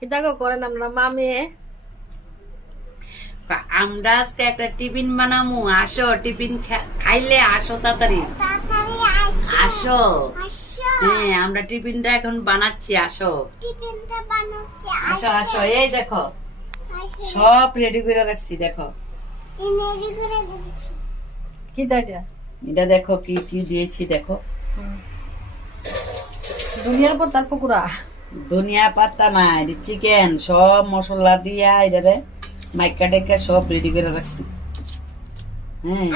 কিতাগো করেন আমরা মা মেয়ে। আমরা আজকে একটা টিফিন বানামু, আসো টিফিন খাইলে আসো তাড়াতাড়ি আসো। হ্যাঁ আমরা টিফিনটা এখন বানাচ্ছি, আসো আসো আসো। এই দেখো সব রেডি করে রাখছি, দেখো কিতাটা এটা দেখো কি কি দিয়েছি, দেখো দুনিয়ার পর তার পকুড়া। ধনিয়া পাতা নাই, চিকেন সব মশলা দিয়া এটারে মাইকা টেকা সব রেডি করে রাখছি। হ্যাঁ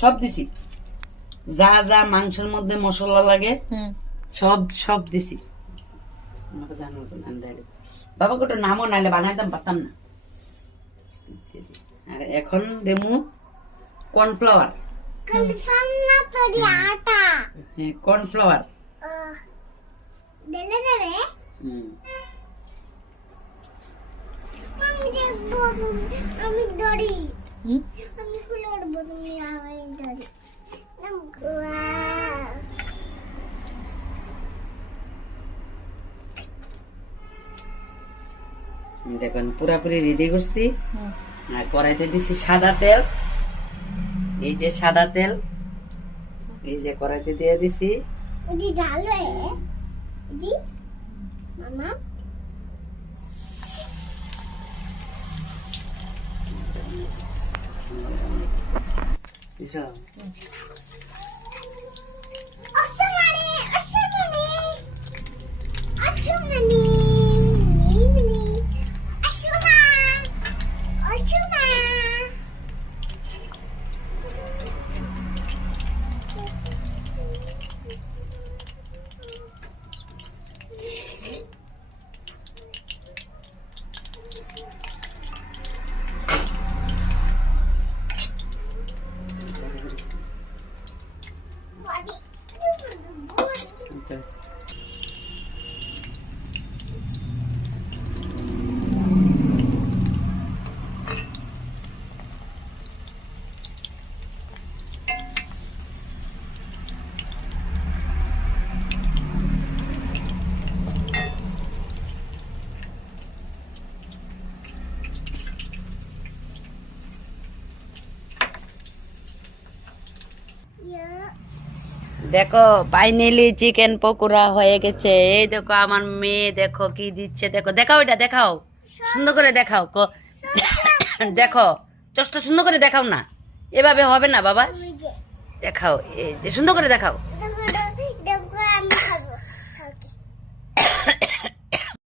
সব দিছি, যা যা মাংসের মধ্যে মশলা লাগে সব সব দিছি। বাবা গোটা নামও নাইলে বানাইতাম পারতাম না। আর এখন দেমু কর্নফ্লাওয়ার। হ্যাঁ কর্নফ্লাওয়ার। আমি দড়ি আমি কুলার বদলি আমি দড়ি দেখুন পুরাপুরি রেডি করছি। আর কড়াইতে দিছি সাদা তেল, এই যে সাদা তেল, এই যে কড়াইতে দিয়ে দিছি। এটি ঢালবে এটি মামা বুঝছো? অসমানি অসমানি অসমানি নিনি অসমা অসমা দেখো ফাইনালি চিকেন পকোড়া হয়ে গেছে। এই দেখো আমার মেয়ে দেখো কি দিচ্ছে, দেখো দেখাও, এটা দেখাও সুন্দর করে দেখাও। দেখো চোখটা সুন্দর করে দেখাও না, এভাবে হবে না বাবা, দেখাও এই যে সুন্দর করে দেখাও।